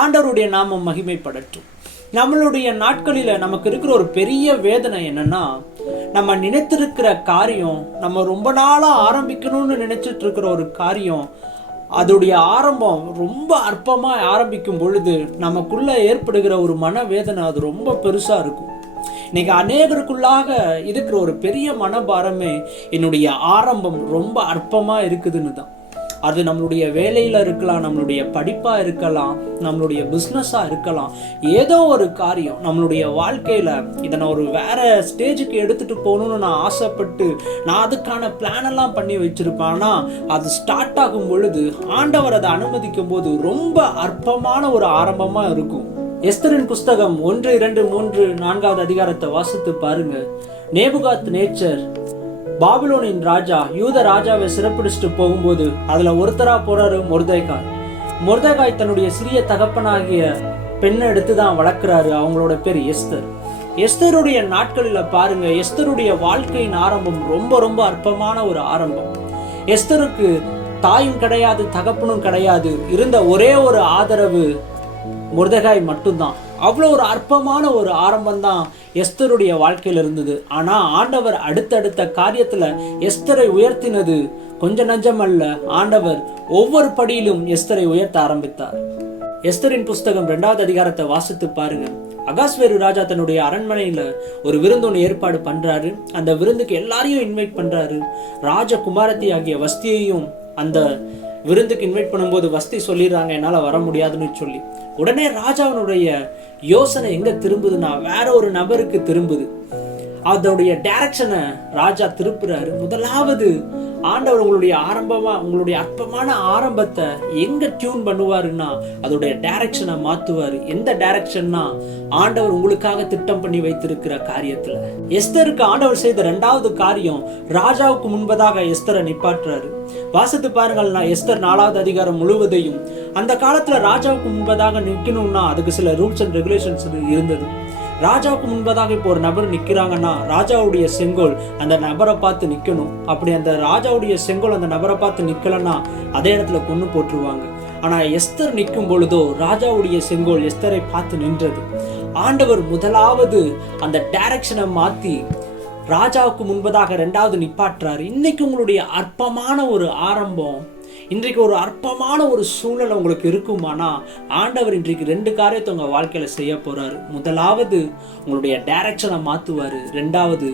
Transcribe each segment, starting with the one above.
ஆண்டவருடைய நாமம் மகிமைப்படட்டும். நம்மளுடைய நாட்களில் நமக்கு இருக்கிற ஒரு பெரிய வேதனை என்னன்னா, நம்ம நினைத்திருக்கிற காரியம், நம்ம ரொம்ப நாளாக ஆரம்பிக்கணும்னு நினைச்சிட்டு இருக்கிற ஒரு காரியம், அதோடைய ஆரம்பம் ரொம்ப அற்பமாக ஆரம்பிக்கும் பொழுது நமக்குள்ள ஏற்படுகிற ஒரு மனவேதனை அது ரொம்ப பெருசாக இருக்கும். இன்னைக்கு அநேகருக்குள்ளாக இருக்கிற ஒரு பெரிய மனபாரமே என்னுடைய ஆரம்பம் ரொம்ப அற்பமாக இருக்குதுன்னு தான். அது நம்மளுடைய வேலையில் இருக்கலாம், நம்மளுடைய படிப்பாக இருக்கலாம், நம்மளுடைய பிஸ்னஸாக இருக்கலாம், ஏதோ ஒரு காரியம் நம்மளுடைய வாழ்க்கையில் இதை நான் ஒரு வேற ஸ்டேஜுக்கு எடுத்துகிட்டு போகணுன்னு நான் ஆசைப்பட்டு நான் அதுக்கான பிளான் எல்லாம் பண்ணி வச்சுருப்பேன். ஆனால் அது ஸ்டார்ட் ஆகும் பொழுது ஆண்டவர் அதை அனுமதிக்கும் போது ரொம்ப அற்பமான ஒரு ஆரம்பமாக இருக்கும். எஸ்தரின் புஸ்தகம் 1, 2, 3, 4வது அதிகாரத்தை வாசித்து பாருங்க. நேபுகாத் நேச்சர் பாபிலோனின் ராஜா யூத ராஜாவை சிறப்பிடிச்சிட்டு போகும்போது அதுல ஒருத்தரா போறாரு மொர்தெகாய். மொர்தெகாய் தன்னுடைய சிறிய தகப்பனாகிய பெண்ணை எடுத்துதான் வளர்க்கிறாரு. அவங்களோட பேர் எஸ்தர். எஸ்தருடைய நாட்களில் பாருங்க, எஸ்தருடைய வாழ்க்கையின் ஆரம்பம் ரொம்ப ரொம்ப அற்பமான ஒரு ஆரம்பம். எஸ்தருக்கு தாயும் கிடையாது, தகப்பனும் கிடையாது. இருந்த ஒரே ஒரு ஆதரவு மொர்தெகாய் மட்டும்தான். அவ்வளோ ஒரு அற்பமான ஒரு ஆரம்பம் தான் எஸ்தருடைய வாழ்க்கையில் இருந்தது. ஆனா ஆண்டவர் அடுத்தடுத்த காரியத்துல எஸ்தரை உயர்த்தினது கொஞ்சம் நஞ்சம் அல்ல. ஆண்டவர் ஒவ்வொரு படியிலும் எஸ்தரை உயர்த்த ஆரம்பித்தார். எஸ்தரின் புஸ்தகம் 2வது அதிகாரத்தை வாசித்து பாருங்க. அகாஸ்வேரு ராஜா தன்னுடைய அரண்மனையில ஒரு விருந்தொன்று ஏற்பாடு பண்றாரு. அந்த விருந்துக்கு எல்லாரையும் இன்வைட் பண்றாரு. ராஜகுமாரத்தி ஆகிய வஸ்தியையும் அந்த விருந்துக்கு இன்வைட் பண்ணும்போது வஸ்தி சொல்லிடுறாங்க, என்னால் வர முடியாதுன்னு சொல்லி. உடனே ராஜாவினுடைய யோசனை எங்க திரும்புதுன்னா வேற ஒரு நபருக்கு திரும்புது. அதோடைய டைரக்ஷனை ராஜா திருப்புறாரு. முதலாவது ஆண்டவர் உங்களுடைய அற்பமான ஆரம்பத்தை எங்க டியூன் பண்ணுவாருன்னா அதோடைய டைரக்ஷனை மாத்துவாரு. எந்த டைரக்ஷன்னா ஆண்டவர் உங்களுக்காக திட்டம் பண்ணி வைத்திருக்கிற காரியத்துல. எஸ்தருக்கு ஆண்டவர் செய்த 2வது காரியம், ராஜாவுக்கு முன்பதாக எஸ்தரை நிப்பாட்டுறாரு. வாசித்து பாருங்கள். எஸ்தர் 4வது அதிகாரம் முழுவதையும். அந்த காலத்துல ராஜாவுக்கு முன்பதாக நிற்கணும்னா அதுக்கு சில ரூல்ஸ் அண்ட் ரெகுலேஷன்ஸ் இருந்தது. ராஜாவுக்கு முன்பதாக இப்போ ஒரு நபர் நிற்கிறாங்கன்னா ராஜாவுடைய செங்கோல் அந்த நபரை பார்த்து நிற்கணும். அப்படி அந்த ராஜாவுடைய செங்கோல் அந்த நபரை பார்த்து நிற்கலன்னா அதே இடத்துல கொண்டு போட்டுருவாங்க. ஆனா எஸ்தர் நிற்கும் பொழுதோ ராஜாவுடைய செங்கோல் எஸ்தரை பார்த்து நின்றது. ஆண்டவர் முதலாவது அந்த டைரக்ஷனை மாத்தி ராஜாவுக்கு முன்பதாக 2வது நிப்பாட்டுறாரு. இன்னைக்கு உங்களுடைய அற்பமான ஒரு ஆரம்பம், இன்றைக்கு ஒரு அற்பமான ஒரு சூழ்நிலை உங்களுக்கு இருக்குமானா ஆண்டவர் இன்றைக்கு 2 காரியத்தை உங்க வாழ்க்கையில செய்ய போறாரு. முதலாவது உங்களுடைய டைரக்ஷனை மாத்துவாரு. 2வது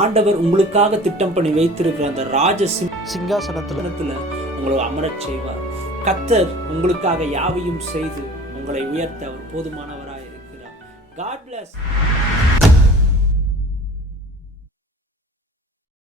ஆண்டவர் உங்களுக்காக திட்டம் பண்ணி வைத்திருக்கிற அந்த ராஜ சிங்காசனத்துல உங்களை அமரச் செய்வார். கர்த்தர் உங்களுக்காக யாவையும் செய்து உங்களை உயர்த்த அவர் போதுமானவராய் இருக்கிறார். God bless.